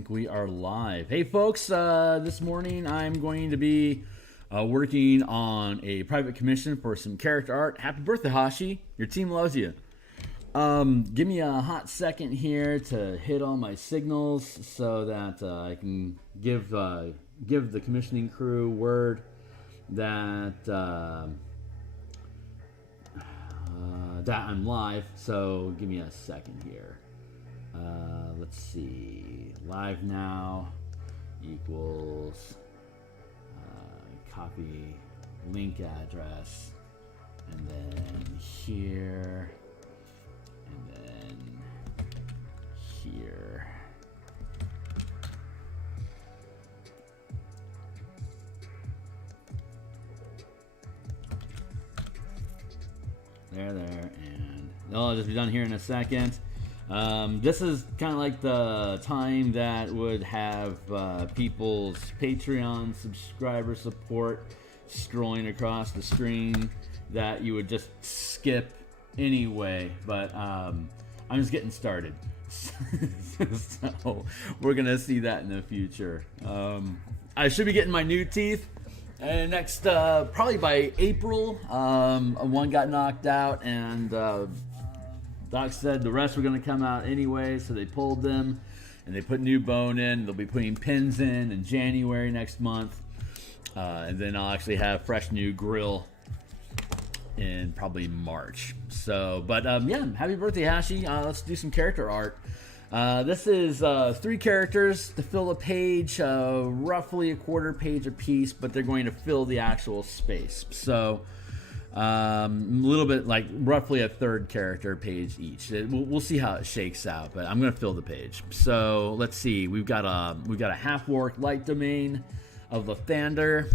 think we are live. Hey folks, this morning I'm going to be working on a private commission for some character art. Happy birthday, Haschi. Your team loves you. Give me a hot second here to hit all my signals so that I can give the commissioning crew word that that I'm live. So give me a second here. Let's see, live now equals copy link address, and then here, and then here. There, and I'll just be done here in a second. This is kind of like the time that would have people's Patreon subscriber support scrolling across the screen that you would just skip anyway, but I'm just getting started. So we're gonna see that in the future. I should be getting my new teeth next, probably by April. One got knocked out, and Doc said the rest were going to come out anyway, so they pulled them and they put new bone in. They'll be putting pins in January next month, and then I'll actually have fresh new grill in probably March. So, but yeah, happy birthday, Haschi. Let's do some character art. This is 3 characters to fill a page, roughly a quarter page a piece, but they're going to fill the actual space. So a little bit like roughly a third character page each. We'll see how it shakes out, but I'm going to fill the page. So let's see. We've got a half-orc light domain of Lathander.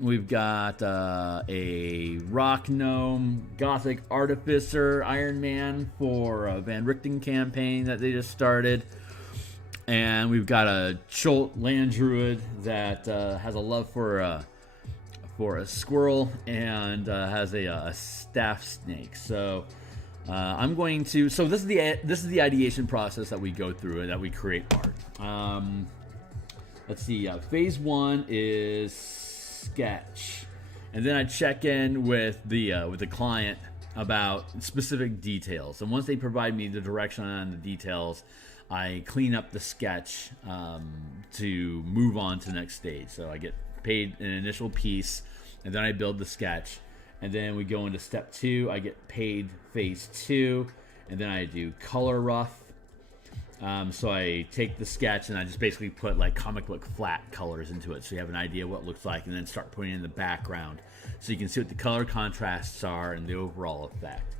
We've got a rock gnome, gothic artificer, Iron Man for a Van Richten campaign that they just started. And we've got a Cholt land druid that has a love for a squirrel and has a staff snake. So I'm going to. So this is the ideation process that we go through and that we create art. Let's see. Phase 1 is sketch, and then I check in with the client about specific details. And once they provide me the direction on the details, I clean up the sketch to move on to the next stage. So I get paid an initial piece, and then I build the sketch, and then we go into step 2. I get paid phase 2, and then I do color rough. So I take the sketch and I just basically put like comic book flat colors into it, so you have an idea what it looks like, and then start putting in the background so you can see what the color contrasts are and the overall effect.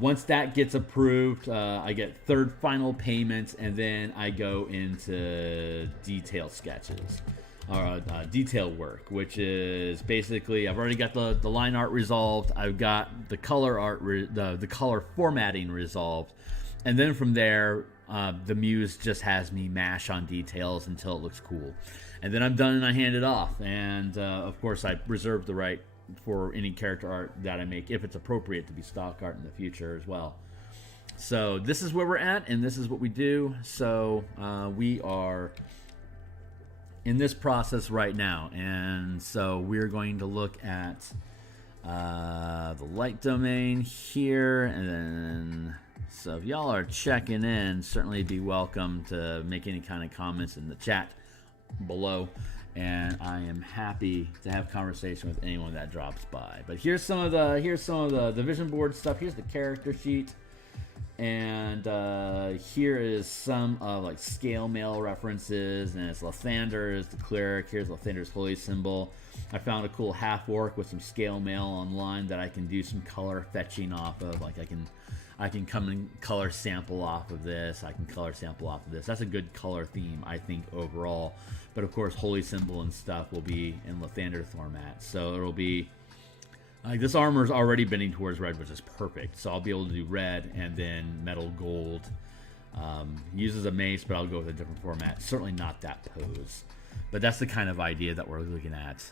Once that gets approved, I get third final payment, and then I go into detail sketches, or detail work, which is basically I've already got the line art resolved, I've got the color art, the color formatting resolved, and then from there the muse just has me mash on details until it looks cool, and then I'm done and I hand it off. And of course I reserve the right for any character art that I make, if it's appropriate, to be stock art in the future as well. So this is where we're at, and this is what we do. So we are in this process right now, and so we're going to look at the light domain here, and then so if y'all are checking in, certainly be welcome to make any kind of comments in the chat below, and I am happy to have conversation with anyone that drops by. But here's some of the vision board stuff. Here's the character sheet, and here is some of like scale mail references, and it's Lathander is the cleric. Here's Lathander's holy symbol. I found a cool half orc with some scale mail online that I can do some color fetching off of. Like I can come and color sample off of this. I can color sample off of this. That's a good color theme, I think, overall. But of course, holy symbol and stuff will be in Lathander format. So it'll be like this armor is already bending towards red, which is perfect. So I'll be able to do red and then metal gold. Uses a mace, but I'll go with a different format. Certainly not that pose. But that's the kind of idea that we're looking at.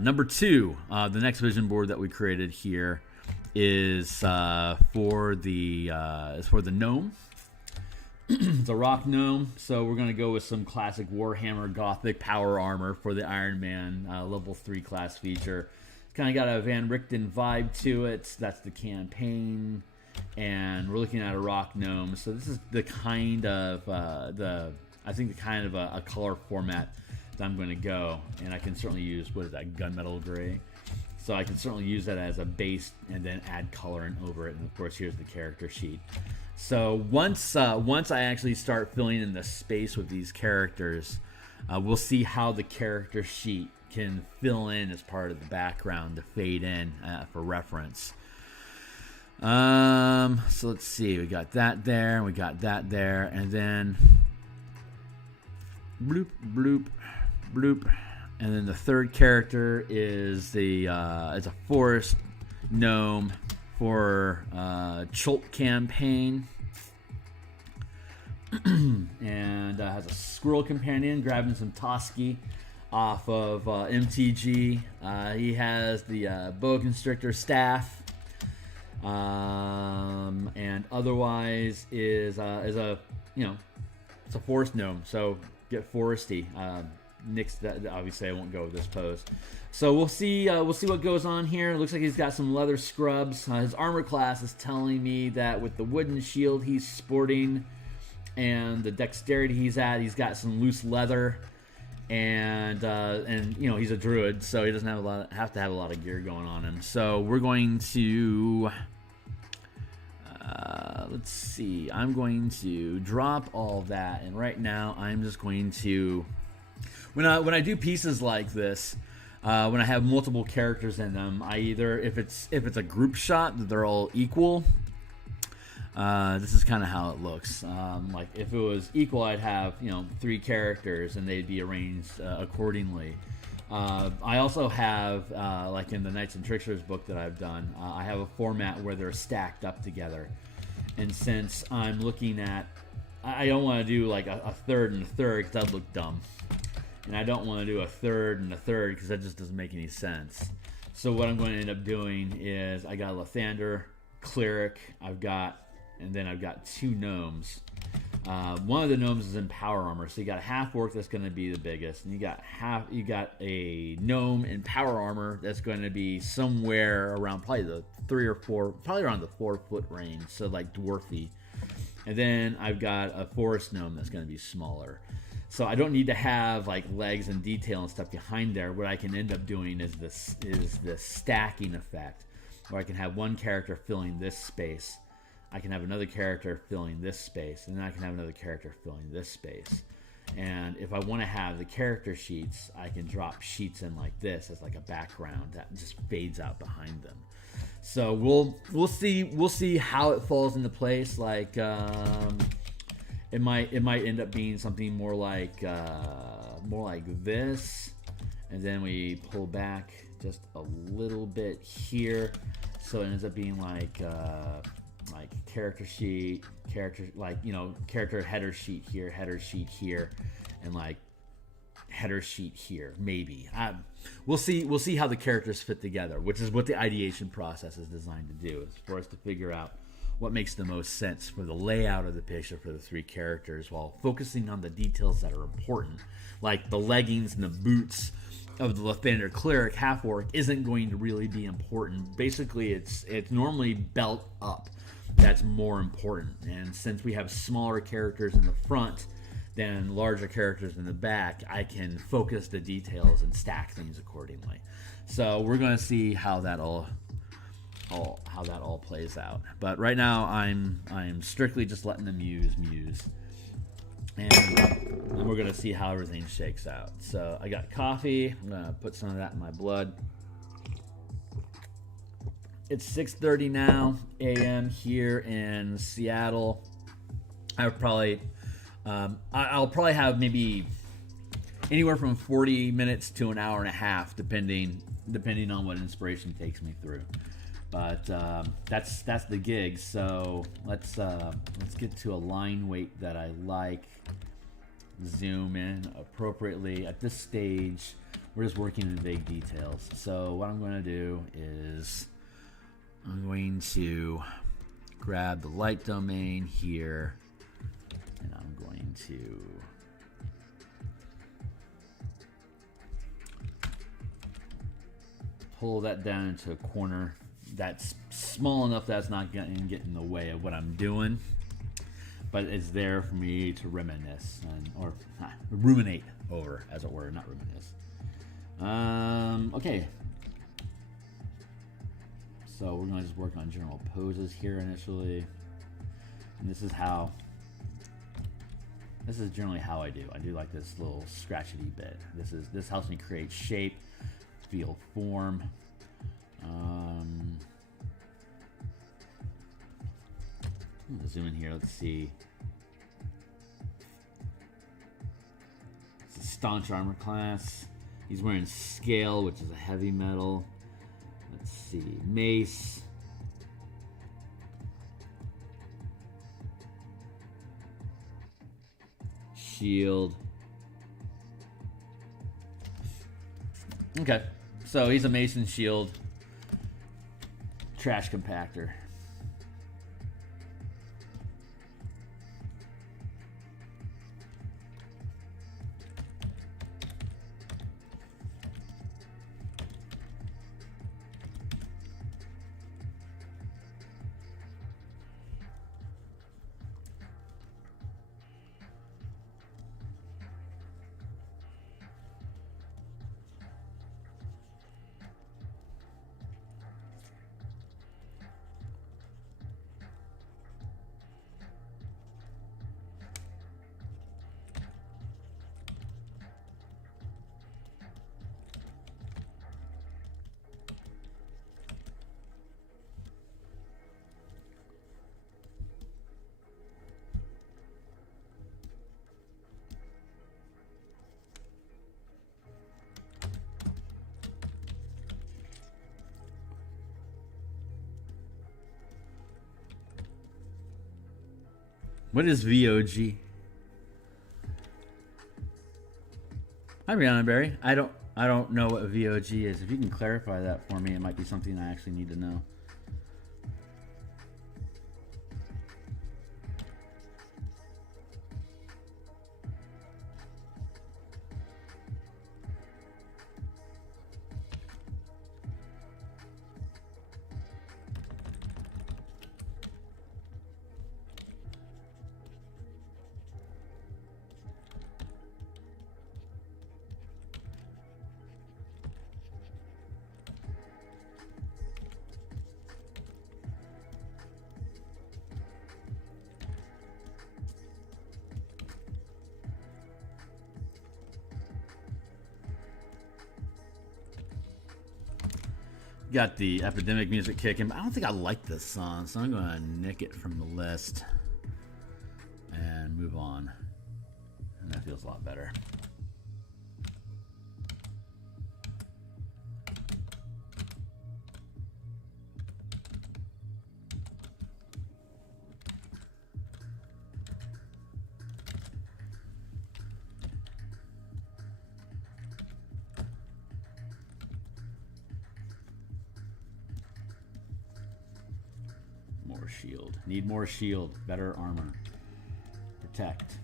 Number 2, the next vision board that we created here is for the gnome, It's a rock gnome, so we're going to go with some classic Warhammer Gothic power armor for the Iron Man level 3 class feature. Kind of got a Van Richten vibe to it. That's the campaign, and we're looking at a rock gnome. So this is the kind of a color format that I'm going to go, and I can certainly use, what is that, gunmetal gray. So I can certainly use that as a base and then add coloring over it. And of course, here's the character sheet. So once I actually start filling in the space with these characters, we'll see how the character sheet can fill in as part of the background to fade in for reference. So let's see. We got that there, and we got that there, and then bloop, bloop, bloop. And then the third character is it's a forest gnome for Chult campaign, and has a squirrel companion grabbing some Toski off of MTG. He has the boa constrictor staff, and otherwise is a it's a forest gnome, so get foresty. Nick's that obviously I won't go with this pose. So we'll see what goes on here. It looks like he's got some leather scrubs. His armor class is telling me that with the wooden shield he's sporting and the dexterity he's at, he's got some loose leather, and he's a druid, so he doesn't have to have a lot of gear going on him. So we're going to let's see. I'm going to drop all that, and right now I'm just going to, when I do pieces like this, when I have multiple characters in them, I either, if it's a group shot that they're all equal, this is kind of how it looks. Like if it was equal, I'd have 3 characters and they'd be arranged accordingly. I also have, like in the Knights and Tricksters book that I've done, I have a format where they're stacked up together. And since I'm looking at, I don't want to do like a third and a third because that'd look dumb. And I don't want to do a third and a third because that just doesn't make any sense. So what I'm going to end up doing is I got a Lathander, Cleric, and then I've got 2 gnomes. One of the gnomes is in power armor, so you got a half orc that's going to be the biggest, and you got a gnome in power armor that's going to be somewhere around probably the 3 or 4, probably around the 4-foot range, so like dwarfy. And then I've got a forest gnome that's going to be smaller. So I don't need to have like legs and detail and stuff behind there. What I can end up doing is this stacking effect, where I can have one character filling this space, I can have another character filling this space, and then I can have another character filling this space. And if I want to have the character sheets, I can drop sheets in like this as like a background that just fades out behind them. So we'll see how it falls into place. Like it might end up being something more like this, and then we pull back just a little bit here, so it ends up being like character sheet, character header sheet here, and like header sheet here, maybe. We'll see how the characters fit together, which is what the ideation process is designed to do, is for us to figure out what makes the most sense for the layout of the picture for the 3 characters, while focusing on the details that are important, like the leggings and the boots of the Lathander Cleric half orc isn't going to really be important. Basically, it's normally belt up that's more important, and since we have smaller characters in the front than larger characters in the back, I can focus the details and stack things accordingly. So we're going to see how that all plays out. But right now I'm strictly just letting the muse, and we're going to see how everything shakes out. So I got coffee. I'm going to put some of that in my blood. It's 6:30 now a.m. here in Seattle. I'll probably have maybe anywhere from 40 minutes to an hour and a half, depending on what inspiration takes me through. But that's the gig. So let's get to a line weight that I like. Zoom in appropriately. At this stage, we're just working in vague details. So what I'm going to do is I'm going to grab the light domain here, and to pull that down into a corner that's small enough that's not going to get in the way of what I'm doing, but it's there for me to reminisce or ruminate over, as it were, not reminisce. Okay. So we're going to just work on general poses here initially. And this is generally how I do. I do like this little scratchety bit. This helps me create shape, feel form. Zoom in here. Let's see. It's a staunch armor class. He's wearing scale, which is a heavy metal. Let's see. Mace. Shield. Okay. So he's a mason shield. Trash compactor. What is VOG? Hi, Brianna Berry. I don't know what VOG is. If you can clarify that for me, it might be something I actually need to know. Got the Epidemic music kicking, but I don't think I like this song, so I'm going to nick it from the list and move on. And that feels a lot better. Shield. Need more shield. Better armor. Protect.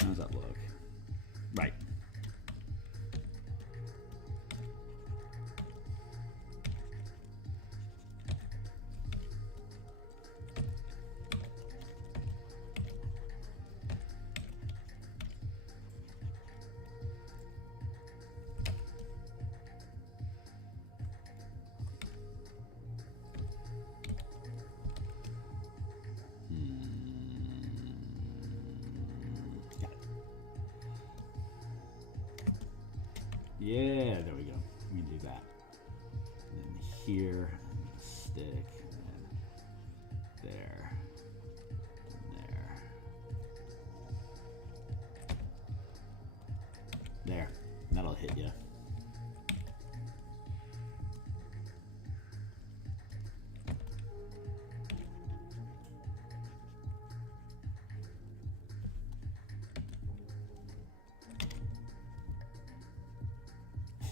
How does that look? Right. Yeah, there we go. We can do that. And then here, I'm gonna stick, and then there, and there. There. That'll hit you.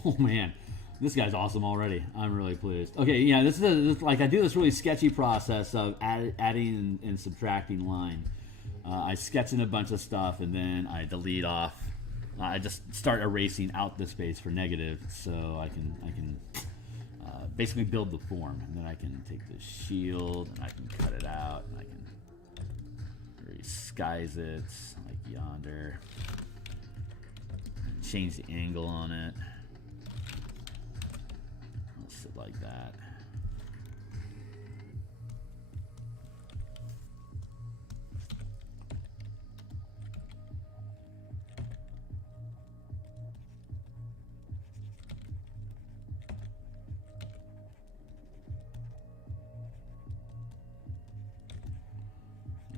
Oh man, this guy's awesome already. I'm really pleased. Okay, yeah, this is like I do this really sketchy process of adding and subtracting line. I sketch in a bunch of stuff and then I delete off. I just start erasing out the space for negative, so I can basically build the form, and then I can take the shield and I can cut it out and I can resquize it like yonder. Change the angle on it. I'll sit like that.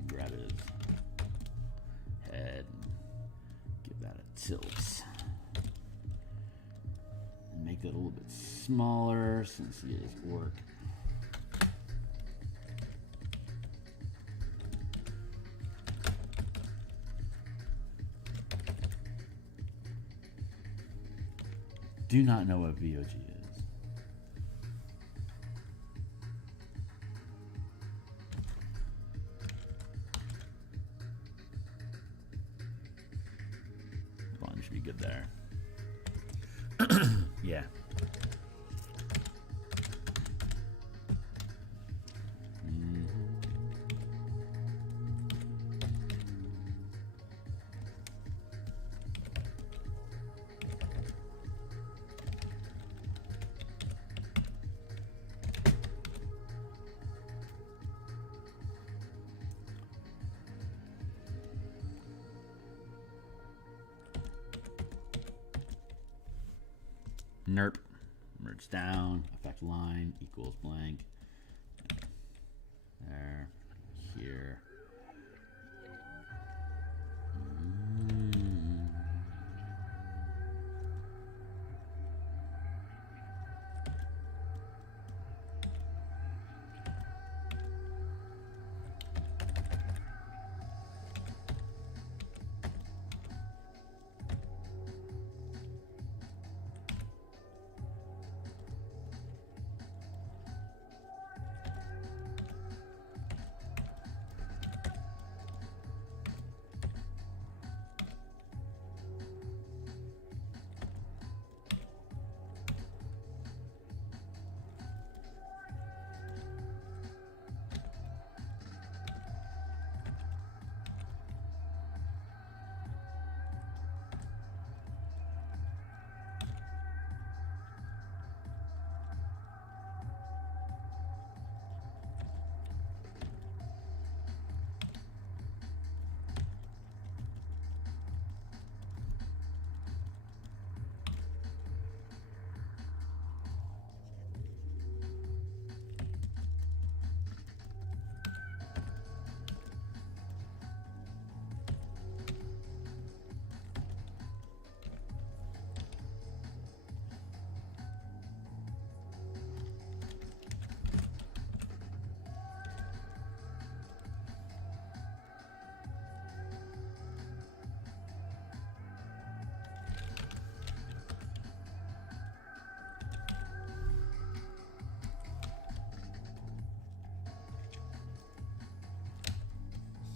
Grab his head and give that a tilt. Make it a little bit smaller since he is orc. Do not know what VOG is. Volume should be good there. Yeah. Nerp. Merge down. Effect line equals blank. There. Here.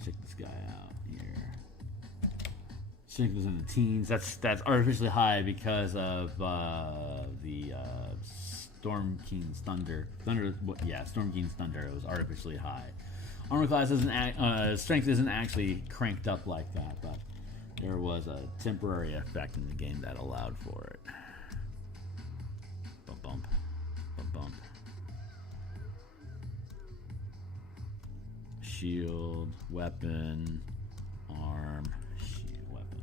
Check this guy out here. Strength is in the teens. That's artificially high because of the Storm King's Thunder. Storm King's Thunder. It was artificially high. Armor class isn't strength isn't actually cranked up like that, but there was a temporary effect in the game that allowed for it. Bump bump, bump bump. Shield, weapon, arm, shield, weapon.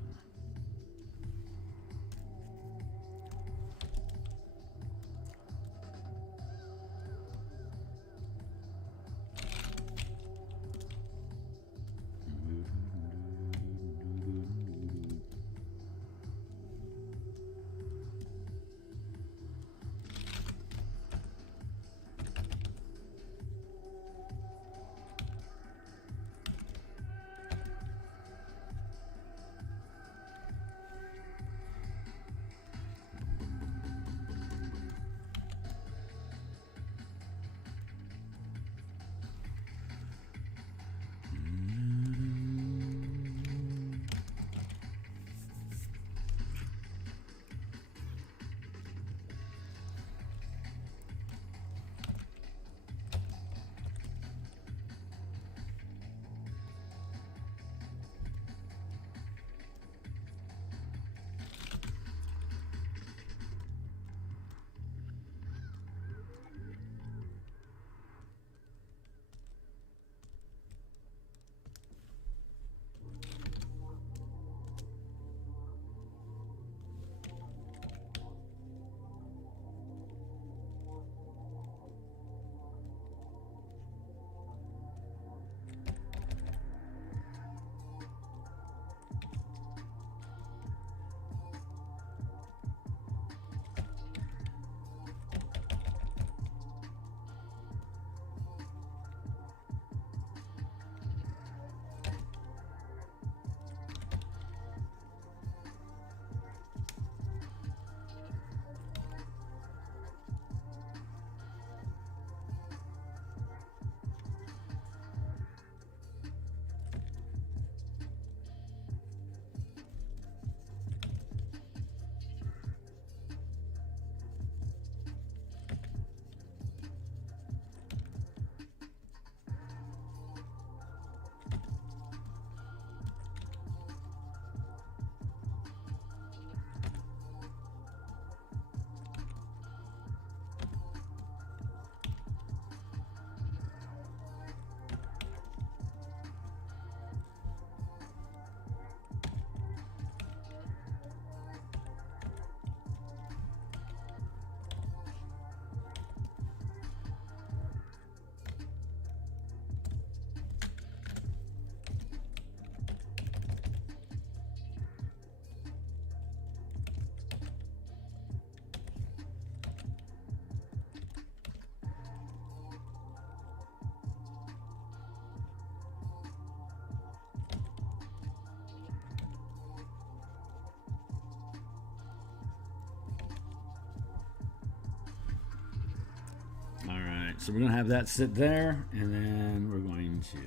Alright, so we're going to have that sit there, and then we're going to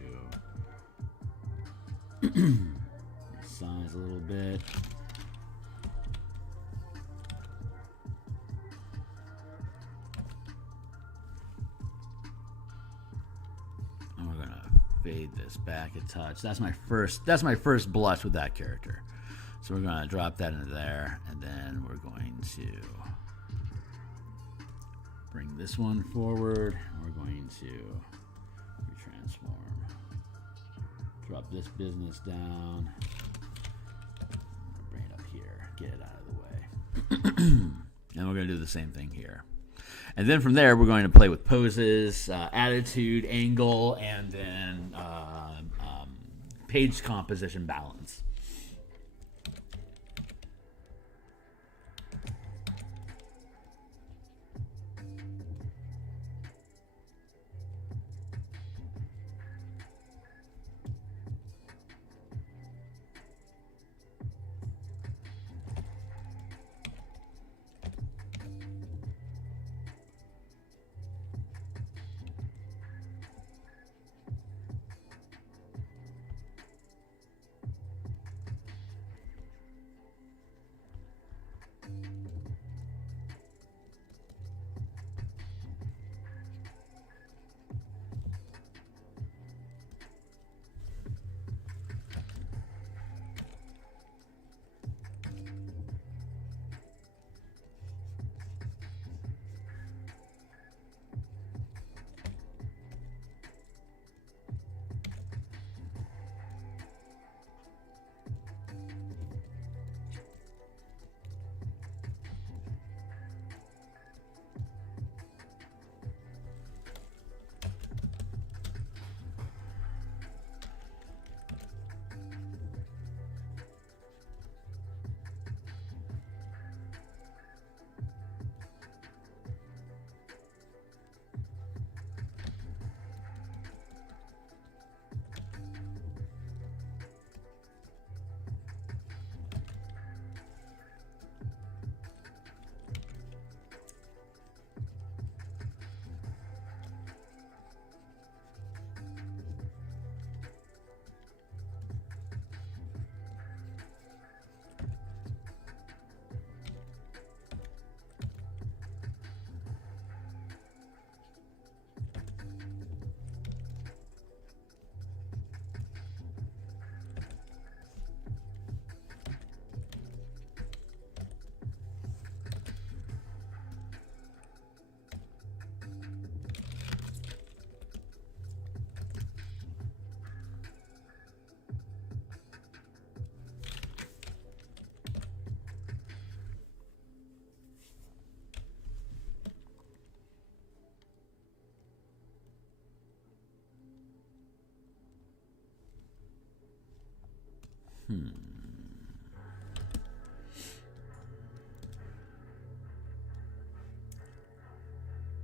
resize a little bit. And we're going to fade this back a touch. That's my first blush with that character. So we're going to drop that into there, and then we're going to bring this one forward, and we're going to transform. Drop this business down. Bring it up here. Get it out of the way. And we're going to do the same thing here. And then from there, we're going to play with poses, attitude, angle, and then page composition balance.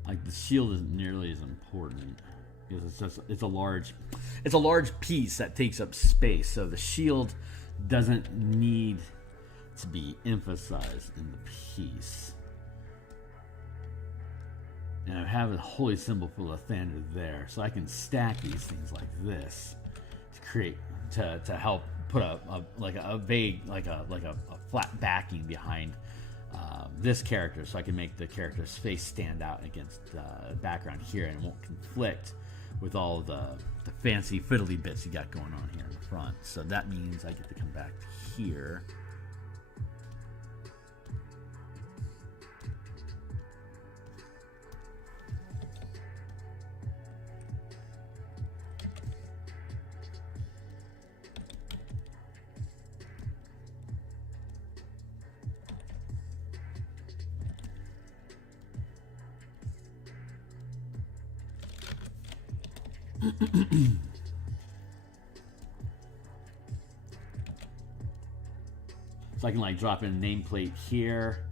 Like the shield isn't nearly as important because it's a large piece that takes up space. So the shield doesn't need to be emphasized in the piece. And I have a holy symbol for Lathander there, so I can stack these things like this to create to help put a flat backing behind this character, so I can make the character's face stand out against the background here, and it won't conflict with all the fancy fiddly bits you got going on here in the front. So that means I get to come back here. So I can like drop in a nameplate here,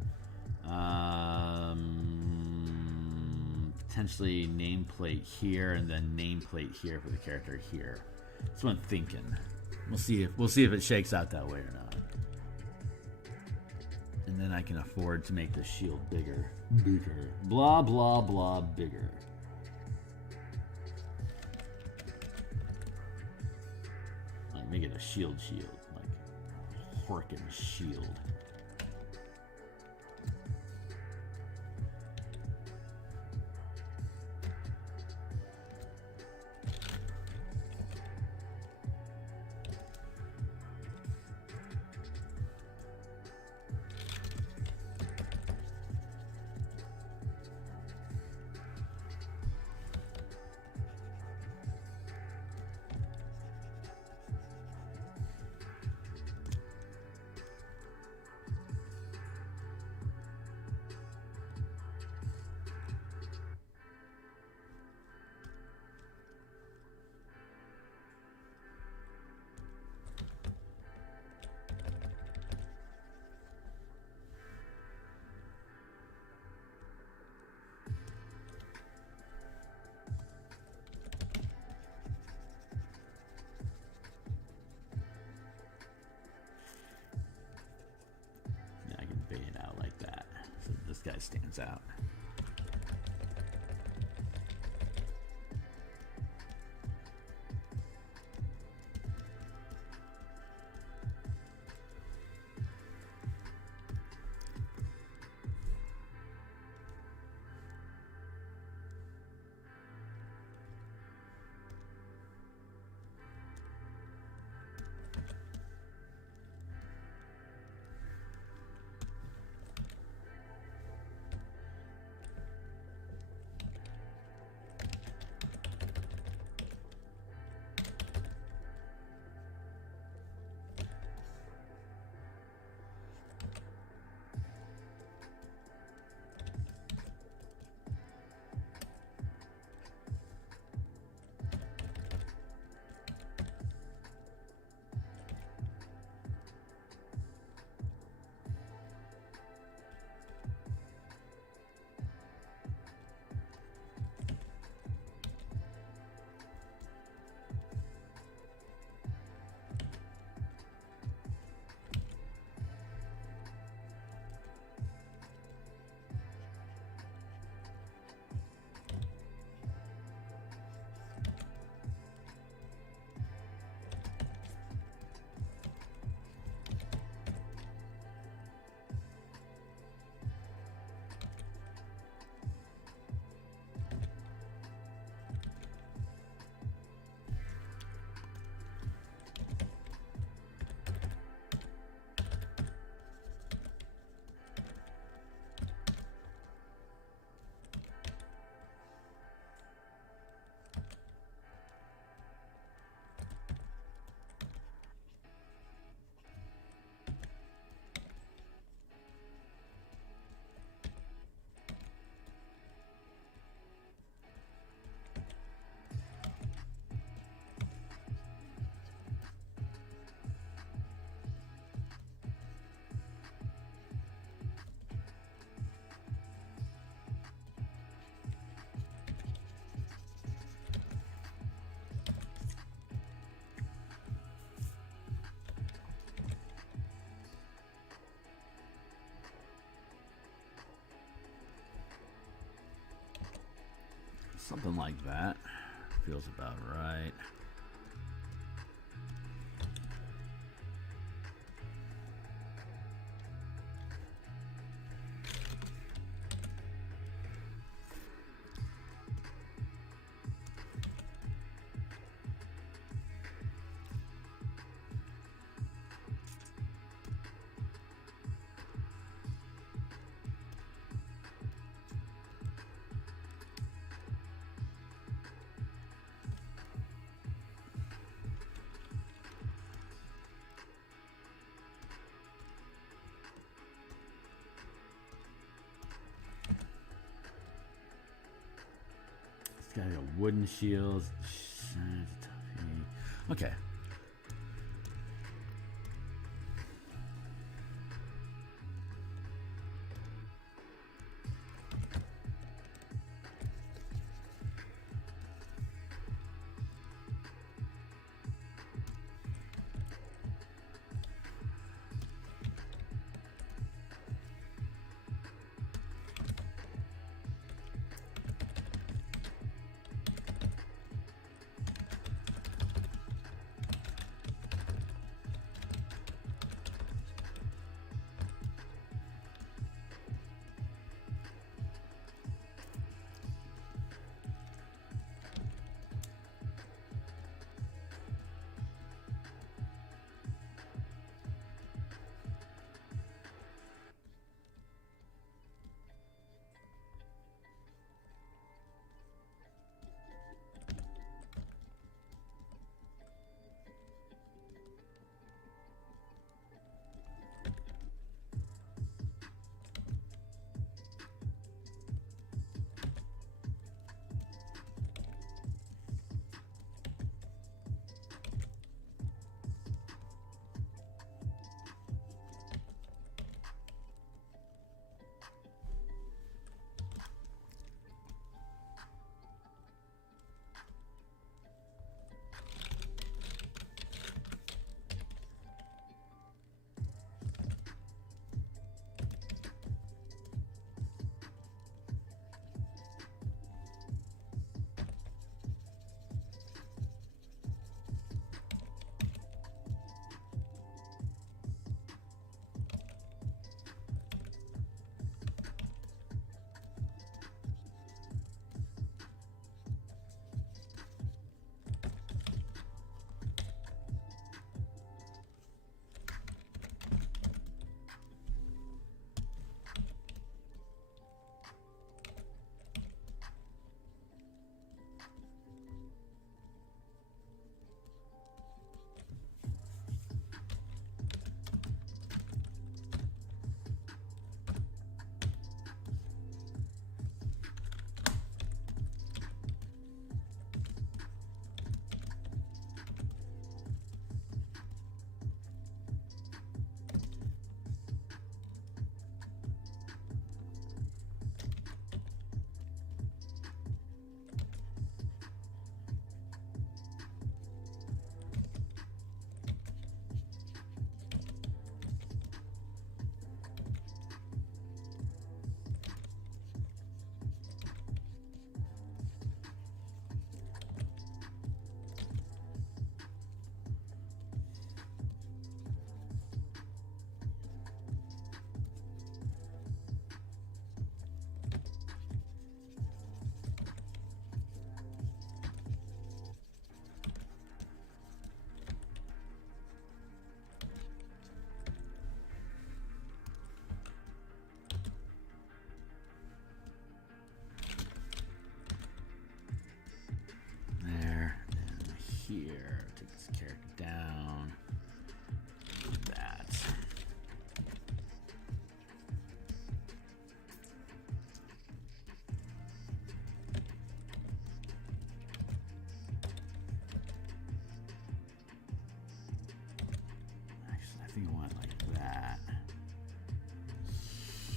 potentially nameplate here, and then nameplate here for the character here. That's what I'm thinking. We'll see if it shakes out that way or not. And then I can afford to make the shield bigger, blah blah blah, bigger. Make it a shield, like Horkin shield. Guy stands out. Something like that feels about right. Got a wooden shield. Okay.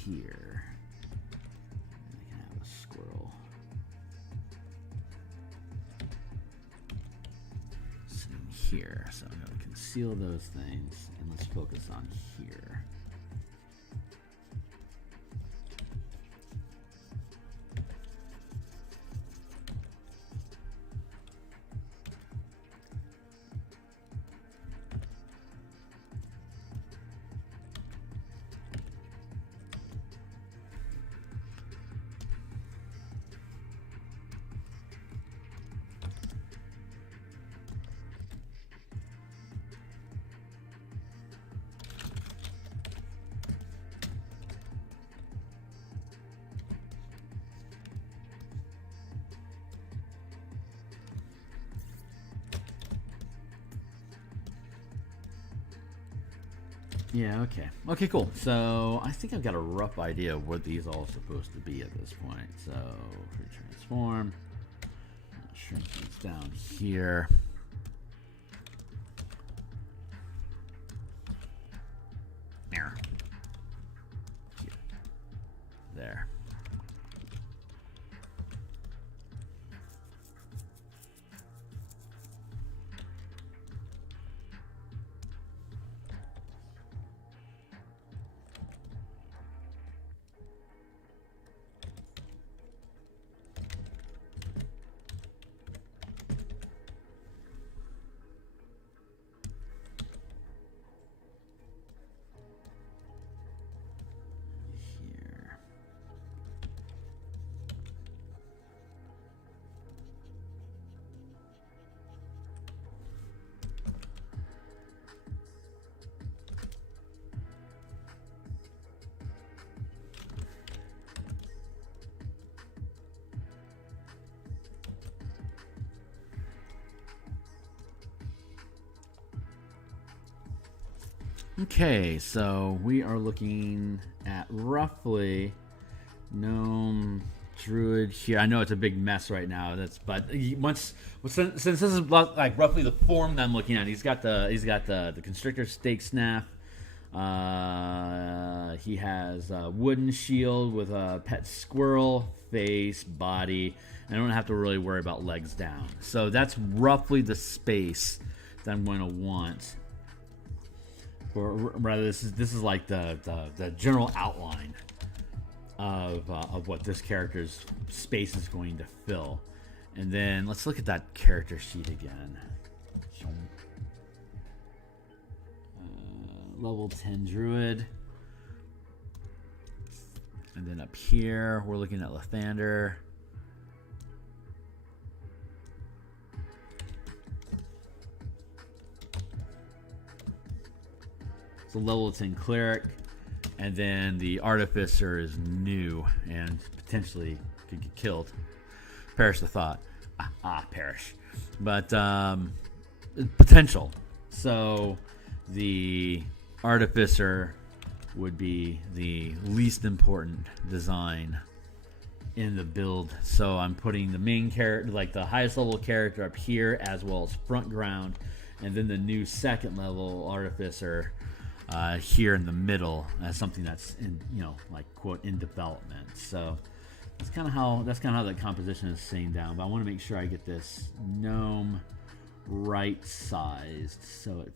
here. And I can have a squirrel sitting here. So I'm going to conceal those things, and let's focus on here. Yeah, okay. Okay, cool. So I think I've got a rough idea of what these all are supposed to be at this point. So transform, shrink these down here. There. Okay, so we are looking at roughly gnome druid here. I know it's a big mess right now. But since this is like roughly the form that I'm looking at, he's got the constrictor stake snap. He has a wooden shield with a pet squirrel, face, body. I don't have to really worry about legs down. So that's roughly the space that I'm going to want. Or rather, this is like the general outline of what this character's space is going to fill. And then let's look at that character sheet again. Level 10 druid. And then up here, we're looking at Lathander. So level 10 cleric. And then the artificer is new and potentially could get killed. Perish the thought. Perish. But potential. So the artificer would be the least important design in the build. So I'm putting the main character, like the highest level character, up here, as well as front ground, and then the new second level artificer here in the middle as something that's in, like quote, in development. So that's kind of how the composition is sitting down. But I want to make sure I get this gnome right sized so it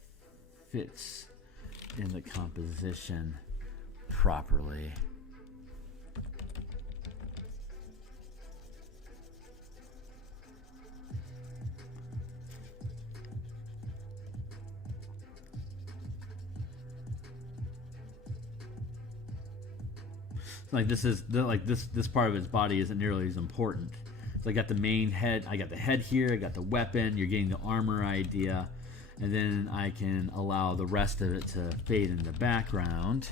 fits in the composition properly. Like this part of his body isn't nearly as important. So I got the main head, I got the head here, I got the weapon, you're getting the armor idea, and then I can allow the rest of it to fade in the background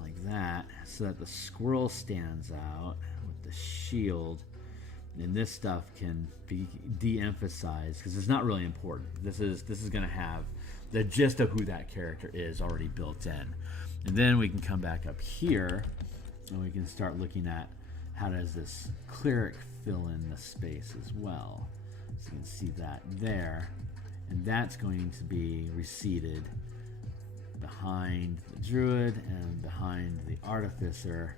like that, so that the squirrel stands out with the shield, and this stuff can be de-emphasized because it's not really important. This is going to have the gist of who that character is already built in. And then we can come back up here and we can start looking at how does this cleric fill in the space as well. So you can see that there. And that's going to be reseated behind the druid and behind the artificer.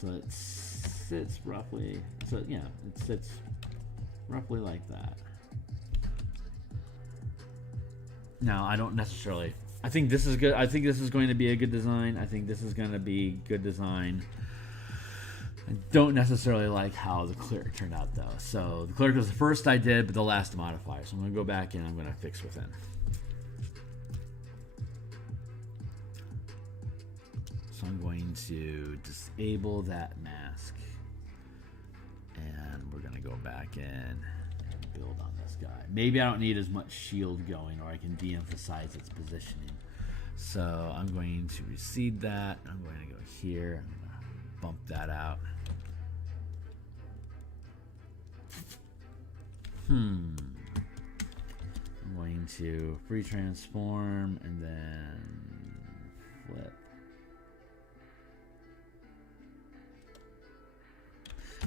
So it sits roughly, so yeah, it sits roughly like that. Now, I don't necessarily, I think this is good. I think this is going to be a good design. I think this is going to be good design. I don't necessarily like how the cleric turned out though. So the cleric was the first I did, but the last modifier. So I'm going to go back and I'm going to fix within. So I'm going to disable that mask. And we're going to go back in and build on this guy. Maybe I don't need as much shield going, or I can de-emphasize its positioning. So I'm going to recede that. I'm going to go here. I'm going to bump that out. I'm going to free transform and then flip.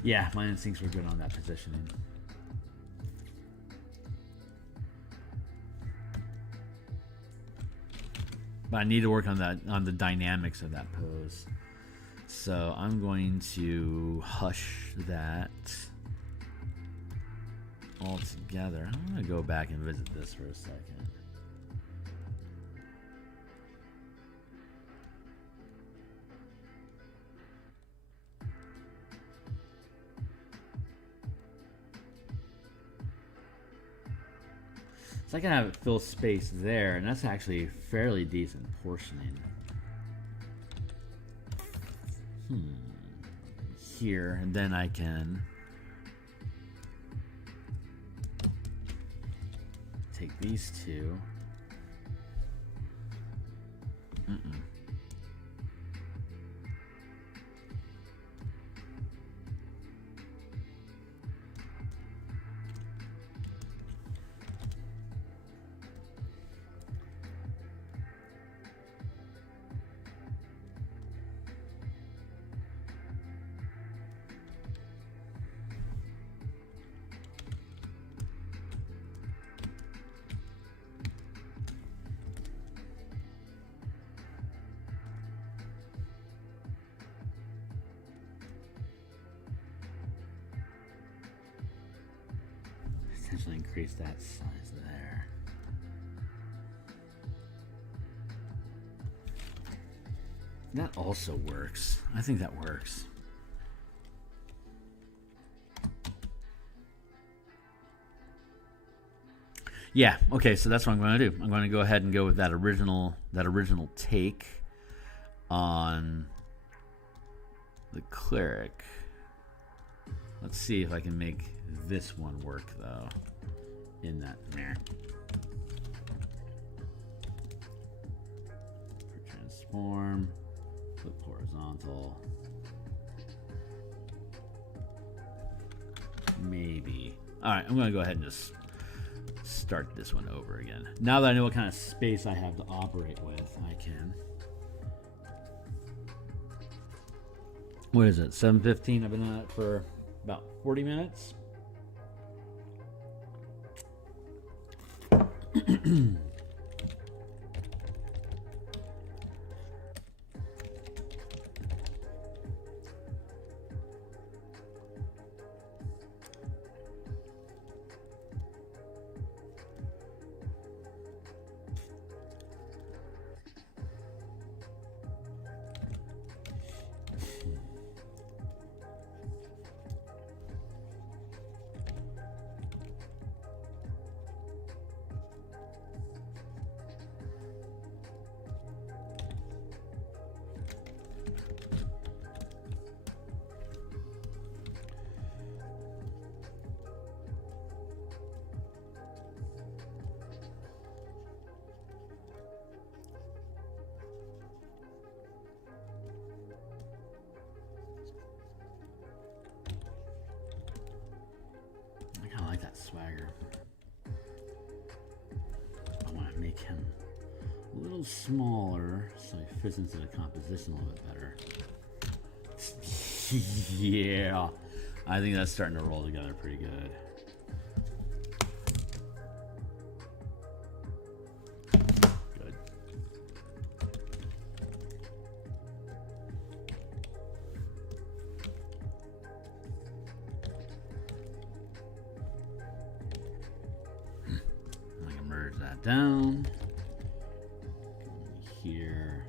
Yeah, my instincts were good on that positioning. But I need to work on that, on the dynamics of that pose. So I'm going to hush that all together. I'm going to go back and visit this for a second. So I can have it fill space there, and that's actually fairly decent portioning. Here, and then I can take these two. Essentially increase that size there. That also works. I think that works. Yeah, okay, so that's what I'm going to do. I'm going to go ahead and go with that original take on the cleric. Let's see if I can make this one work though in that manner. Transform, flip horizontal. Maybe. All right, I'm going to go ahead and just start this one over again. Now that I know what kind of space I have to operate with, I can. What is it? 7:15. I've been on it for about 40 minutes. Swagger. I want to make him a little smaller so he fits into the composition a little bit better. Yeah, I think that's starting to roll together pretty good. down. Here.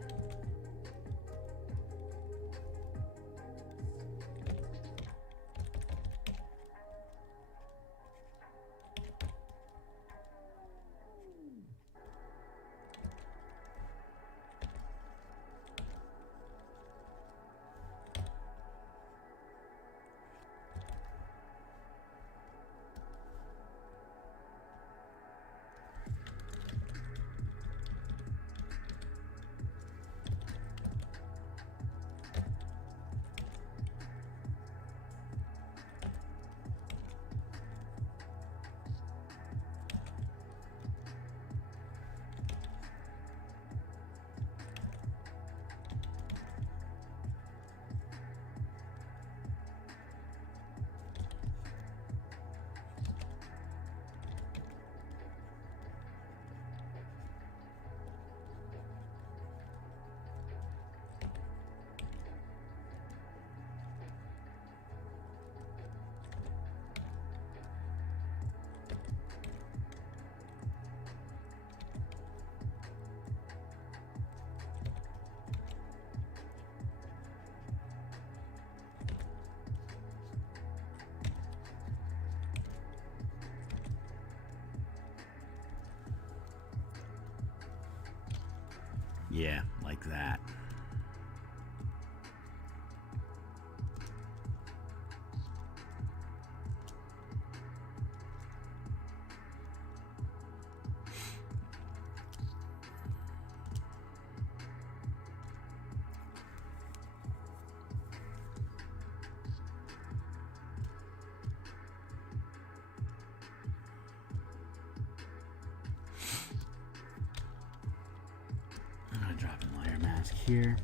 Yeah, like that. I'm gonna drop in layer mask here.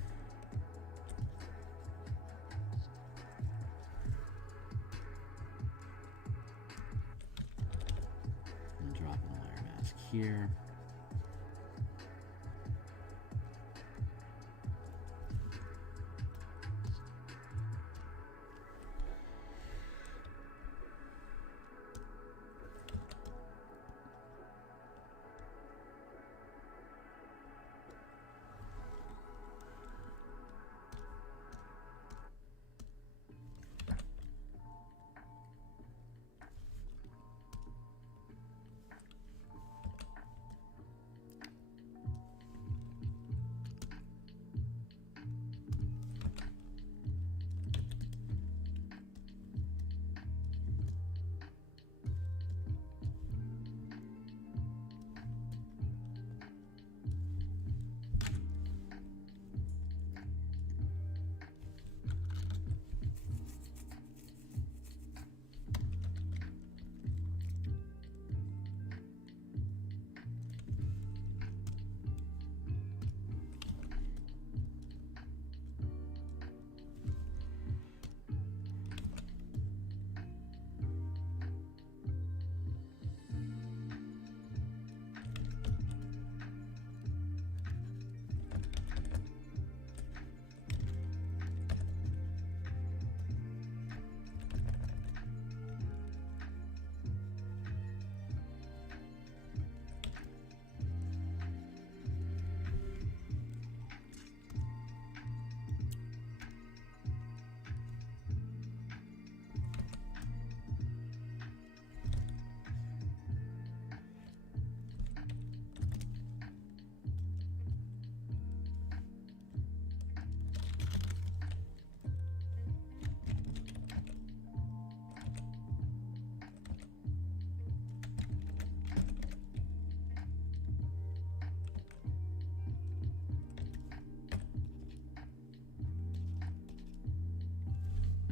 And drop in a layer mask here.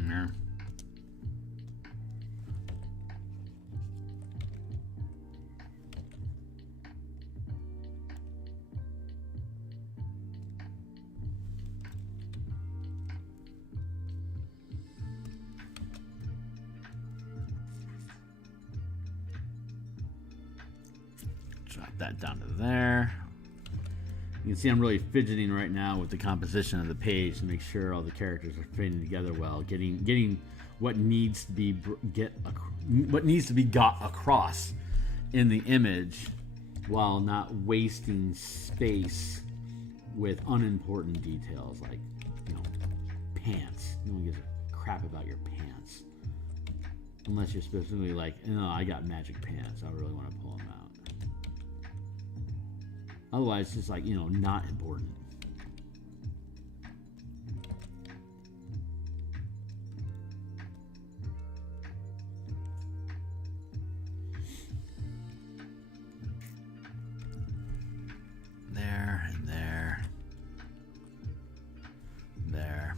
Yeah. Drop that down to there. You can see I'm really fidgeting right now with the composition of the page to make sure all the characters are fitting together well, getting what needs to be got across in the image while not wasting space with unimportant details like, you know, pants. No one gives a crap about your pants. Unless you're specifically like, no, I got magic pants. I really want to pull them out. Otherwise, it's just like, you know, not important. There and there. There.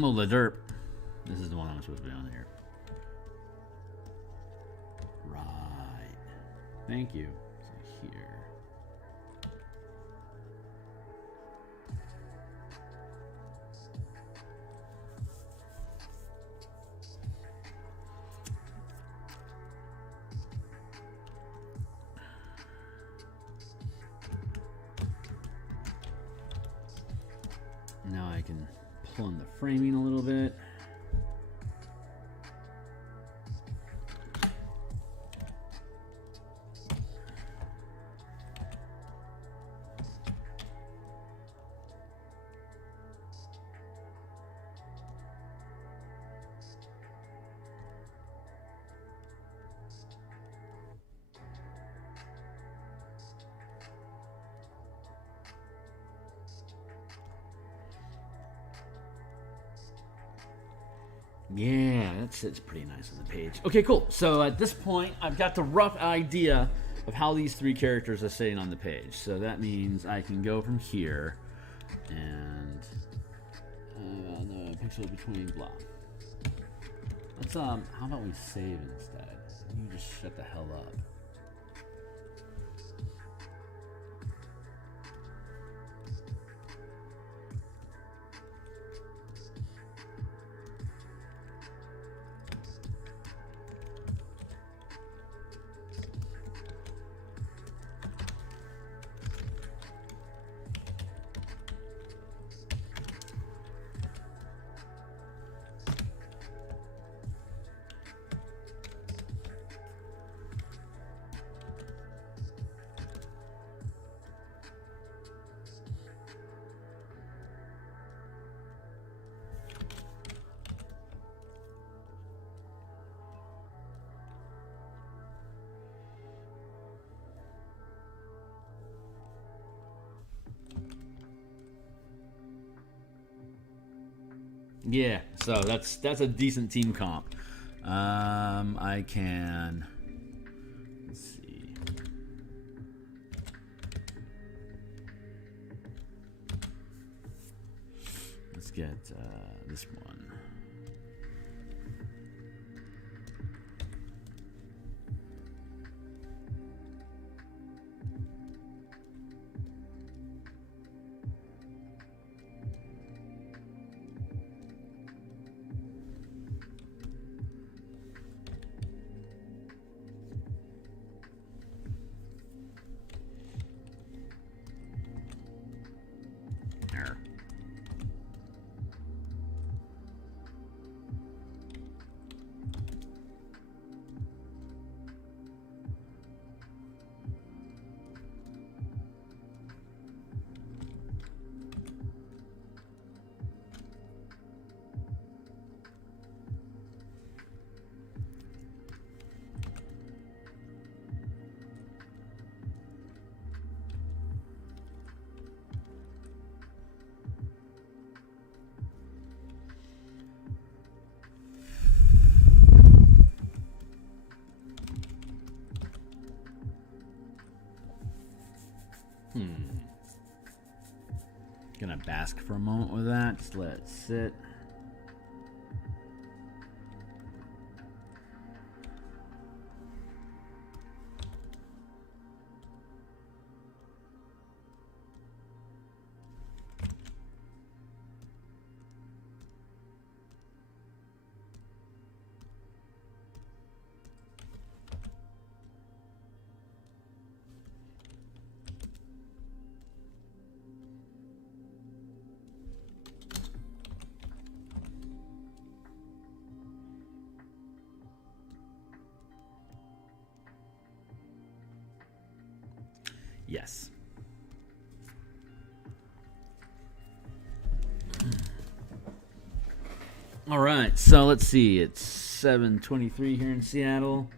Oh, the derp. This is the one I'm supposed to be on here. Right. Thank you. So here. Now I can pull in the framing a little bit. Yeah, that sits pretty nice on the page. Okay, cool. So at this point, I've got the rough idea of how these three characters are sitting on the page. So that means I can go from here and the pixel between blah. Let's how about we save instead? You just shut the hell up. Yeah, so that's a decent team comp. I can, let's see. Let's get this one. Gonna bask for a moment with that. Just let it sit. Yes. All right, so let's see. It's 7:23 here in Seattle.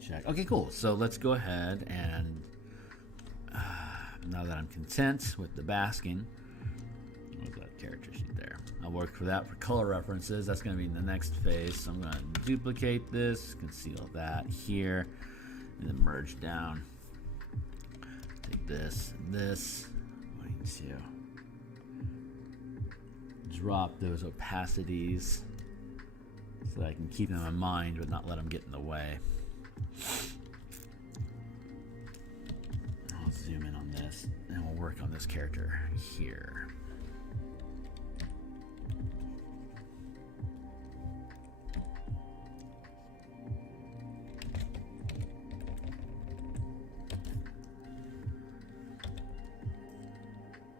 Check. Okay, cool. So let's go ahead and now that I'm content with the basking, what's that character sheet there? I'll work for that for color references. That's going to be in the next phase. So I'm going to duplicate this, conceal that here, and then merge down. Take this and this. I'm going to drop those opacities so that I can keep them in mind but not let them get in the way. I'll zoom in on this and we'll work on this character here.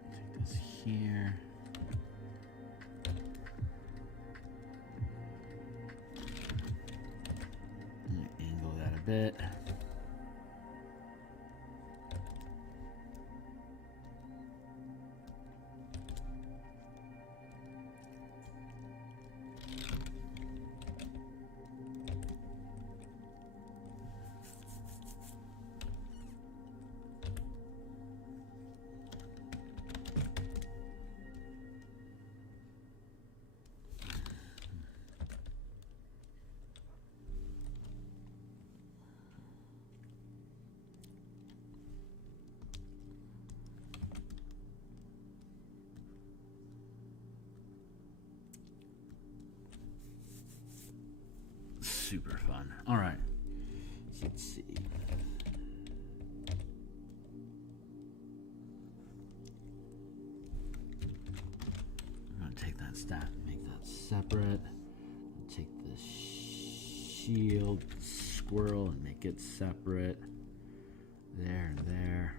Take this here. Angle that a bit. Super fun. All right. So let's see. I'm going to take that stat and make that separate. Take the shield squirrel and make it separate. There and there.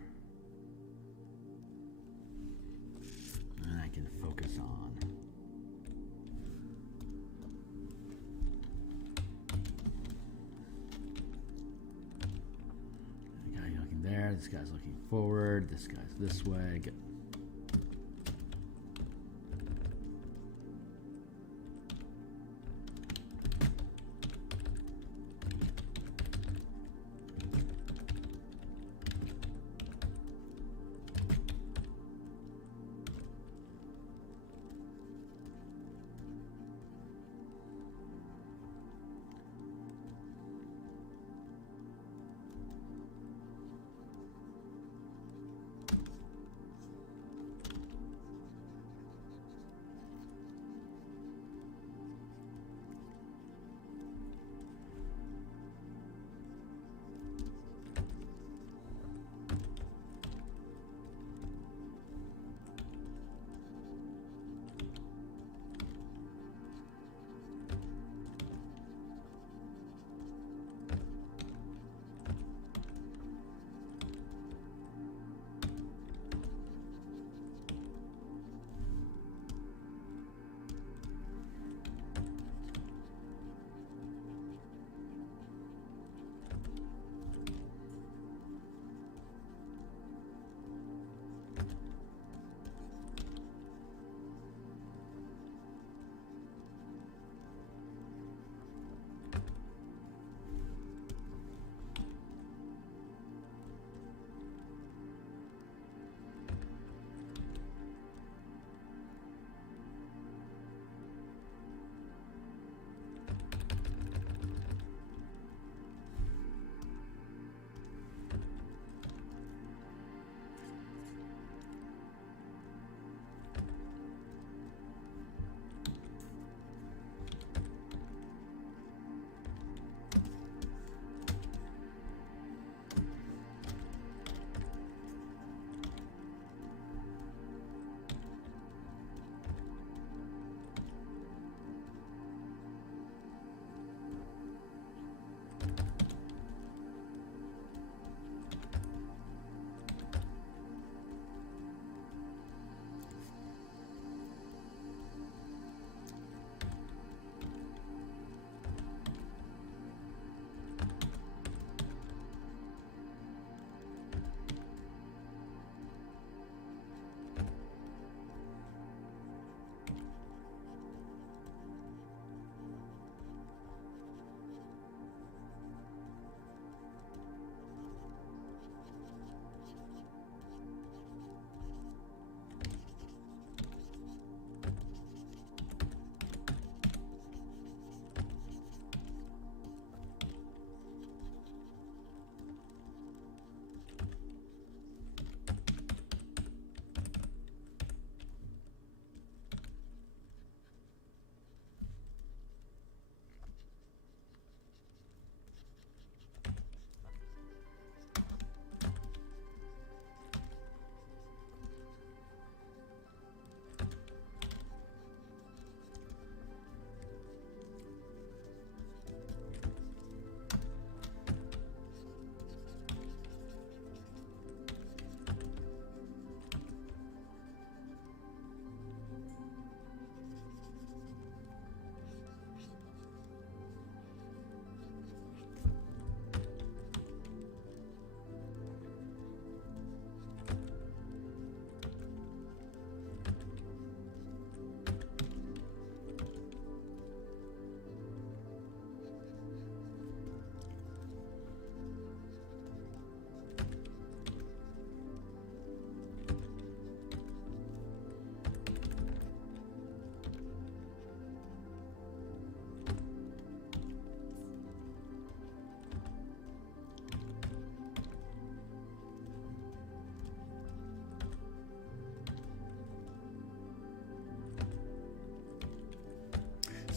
And I can focus on. This guy's looking forward. This guy's this way. Good.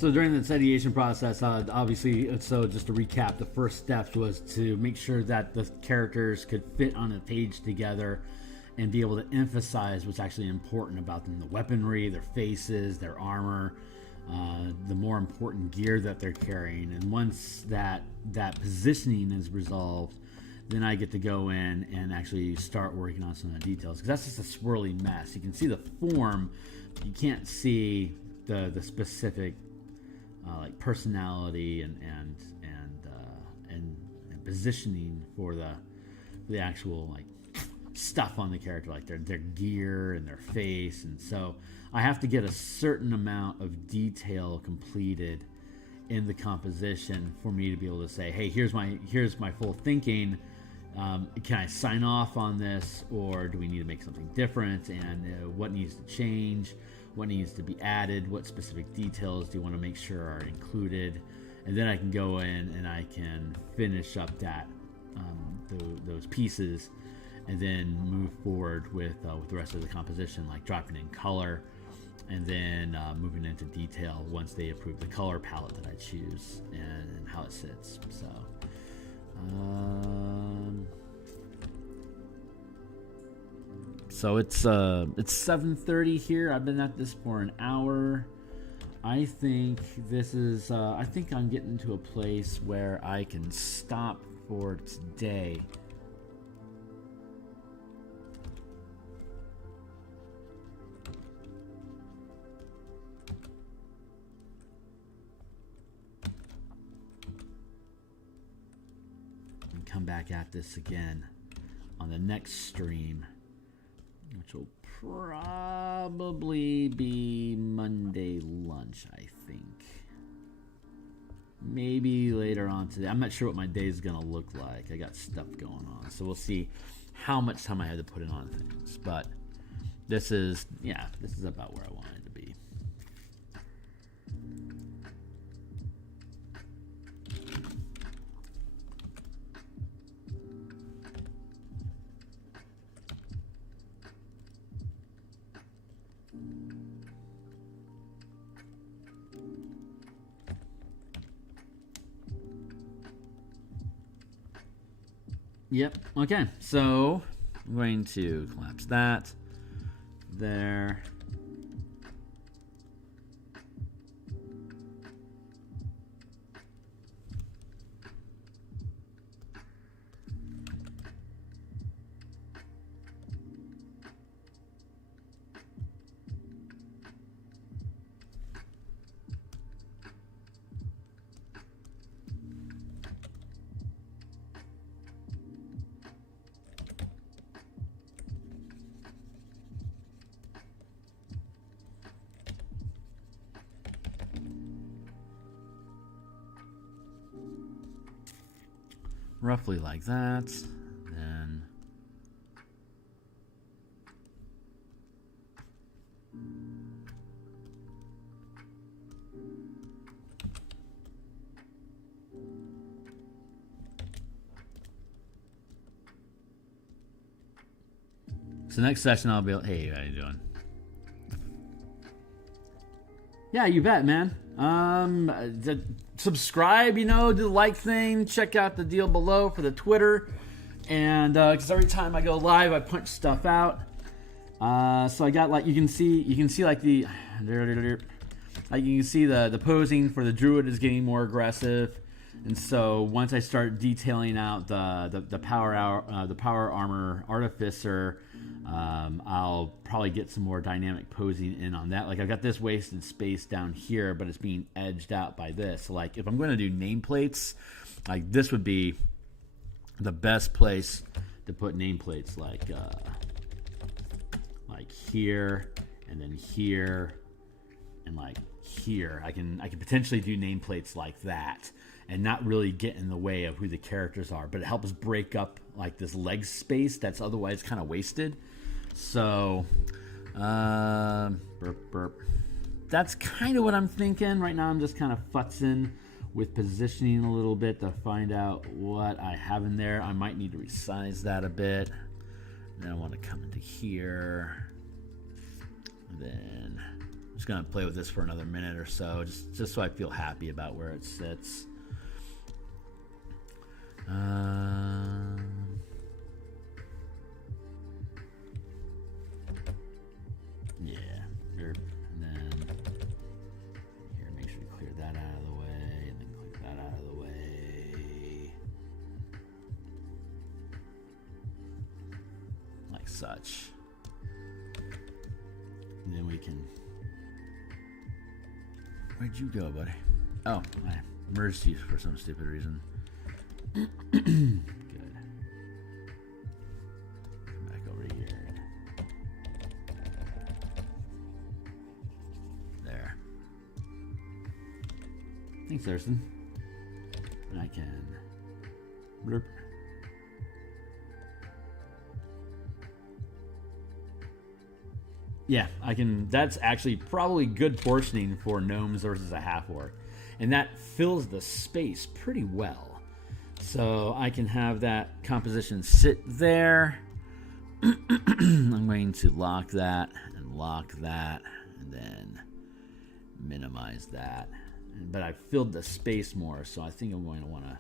So during the ideation process, obviously, so just to recap, the first steps was to make sure that the characters could fit on a page together and be able to emphasize what's actually important about them: the weaponry, their faces, their armor, the more important gear that they're carrying. And once that positioning is resolved, then I get to go in and actually start working on some of the details, because that's just a swirly mess. You can see the form, you can't see the specific like personality and positioning for the actual like stuff on the character, like their gear and their face. And so I have to get a certain amount of detail completed in the composition for me to be able to say, hey, here's my full thinking. Can I sign off on this, or do we need to make something different? And what needs to change? What needs to be added? What specific details do you want to make sure are included? And then I can go in and I can finish up that those pieces, and then move forward with the rest of the composition, like dropping in color, and then moving into detail once they approve the color palette that I choose and how it sits. So. So it's 7:30 here. I've been at this for an hour. I think this is. I think I'm getting to a place where I can stop for today. And come back at this again on the next stream, which will probably be Monday lunch, I think. Maybe later on today. I'm not sure what my day is going to look like. I got stuff going on. So we'll see how much time I have to put in on things. But this is about where I wanted to be. Yep. Okay. So I'm going to collapse that there. Roughly like that. Then so next session I'll be, hey, how you doing? Yeah, you bet, man. Subscribe, do the like thing. Check out the deal below for the Twitter, and because every time I go live, I punch stuff out. So I got, like, you can see like the, like you can see the posing for the druid is getting more aggressive, and so once I start detailing out the power armor artificer, I'll probably get some more dynamic posing in on that. Like, I've got this wasted space down here, but it's being edged out by this. So, like, if I'm going to do nameplates, like, this would be the best place to put nameplates, like here, and then here, and like here. I can potentially do nameplates like that, and not really get in the way of who the characters are, but it helps break up like this leg space that's otherwise kind of wasted. So that's kind of what I'm thinking right now. I'm just kind of futzing with positioning a little bit to find out what I have in there. I might need to resize that a bit. Then I want to come into here, and then just gonna play with this for another minute or so, just so I feel happy about where it sits. Yeah, and then here, make sure you clear that out of the way, and then click that out of the way, like such. And then we can. Where'd you go, buddy? Oh, I merged you for some stupid reason. Good. Come back over here. There. Thanks, Thurston. And I can. Blurp. Yeah, I can. That's actually probably good portioning for gnomes versus a half-orc. And that fills the space pretty well. So I can have that composition sit there. I'm going to lock that, and then minimize that. But I filled the space more, so I think I'm going to want to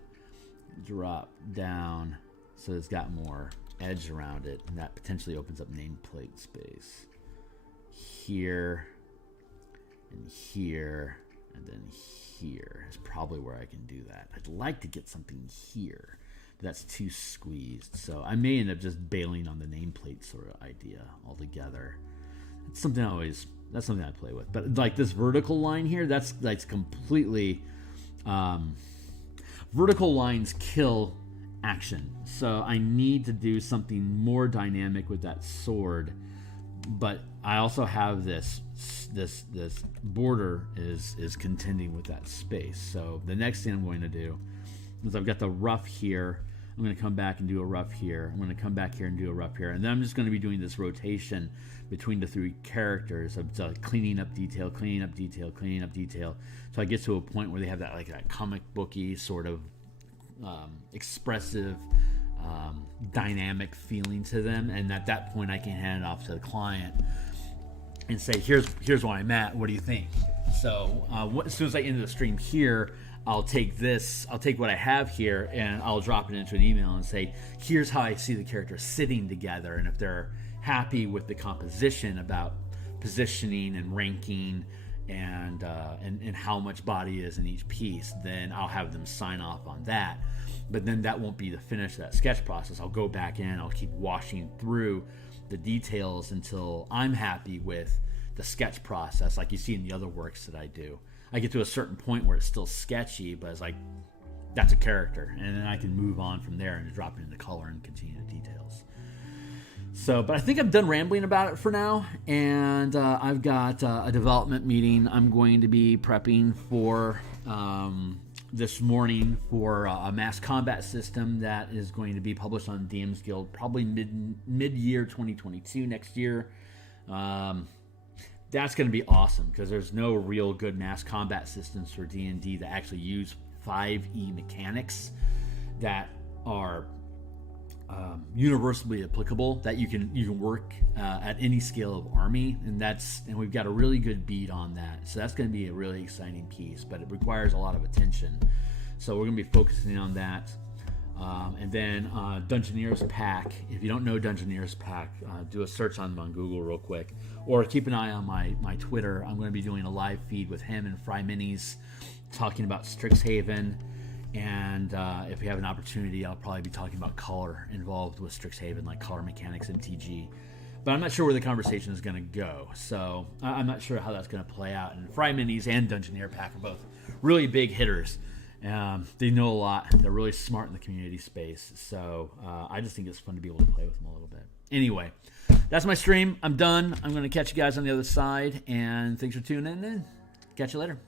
drop down so it's got more edge around it, and that potentially opens up nameplate space. Here, and here, and then here is probably where I can do that. I'd like to get something here, but that's too squeezed. So I may end up just bailing on the nameplate sort of idea altogether. It's something that's something I play with. But like this vertical line here, that's completely, vertical lines kill action. So I need to do something more dynamic with that sword. But I also have this border is contending with that space. So the next thing I'm going to do is I've got the rough here. I'm going to come back and do a rough here. I'm going to come back here and do a rough here. And then I'm just going to be doing this rotation between the three characters of cleaning up detail, cleaning up detail, cleaning up detail. So I get to a point where they have that like that comic booky sort of expressive, dynamic feeling to them, and at that point I can hand it off to the client and say, here's where I'm at, what do you think? So as soon as I end the stream here, I'll take what I have here and I'll drop it into an email and say, here's how I see the characters sitting together, and if they're happy with the composition about positioning and ranking and how much body is in each piece, then I'll have them sign off on that. But then that won't be the finish of that sketch process. I'll go back in, I'll keep washing through the details until I'm happy with the sketch process, like you see in the other works that I do. I get to a certain point where it's still sketchy, but it's like, that's a character. And then I can move on from there and drop it into color and continue the details. So, but I think I'm done rambling about it for now, and I've got a development meeting I'm going to be prepping for this morning for a mass combat system that is going to be published on DM's Guild probably mid-year 2022 next year. That's going to be awesome because there's no real good mass combat systems for D&D that actually use 5e mechanics that are universally applicable, that you can work at any scale of army, and we've got a really good beat on that. So that's going to be a really exciting piece, but it requires a lot of attention. So we're going to be focusing on that. And then Dungeoneer's Pack. If you don't know Dungeoneer's Pack, do a search on them on Google real quick, or keep an eye on my Twitter. I'm going to be doing a live feed with him and Fry Minis talking about Strixhaven. And if we have an opportunity, I'll probably be talking about color involved with Strixhaven, like color mechanics, MTG. But I'm not sure where the conversation is going to go. So I'm not sure how that's going to play out. And Fry Minis and Dungeoneer Pack are both really big hitters. They know a lot. They're really smart in the community space. So I just think it's fun to be able to play with them a little bit. Anyway, that's my stream. I'm done. I'm going to catch you guys on the other side. And thanks for tuning in. Catch you later.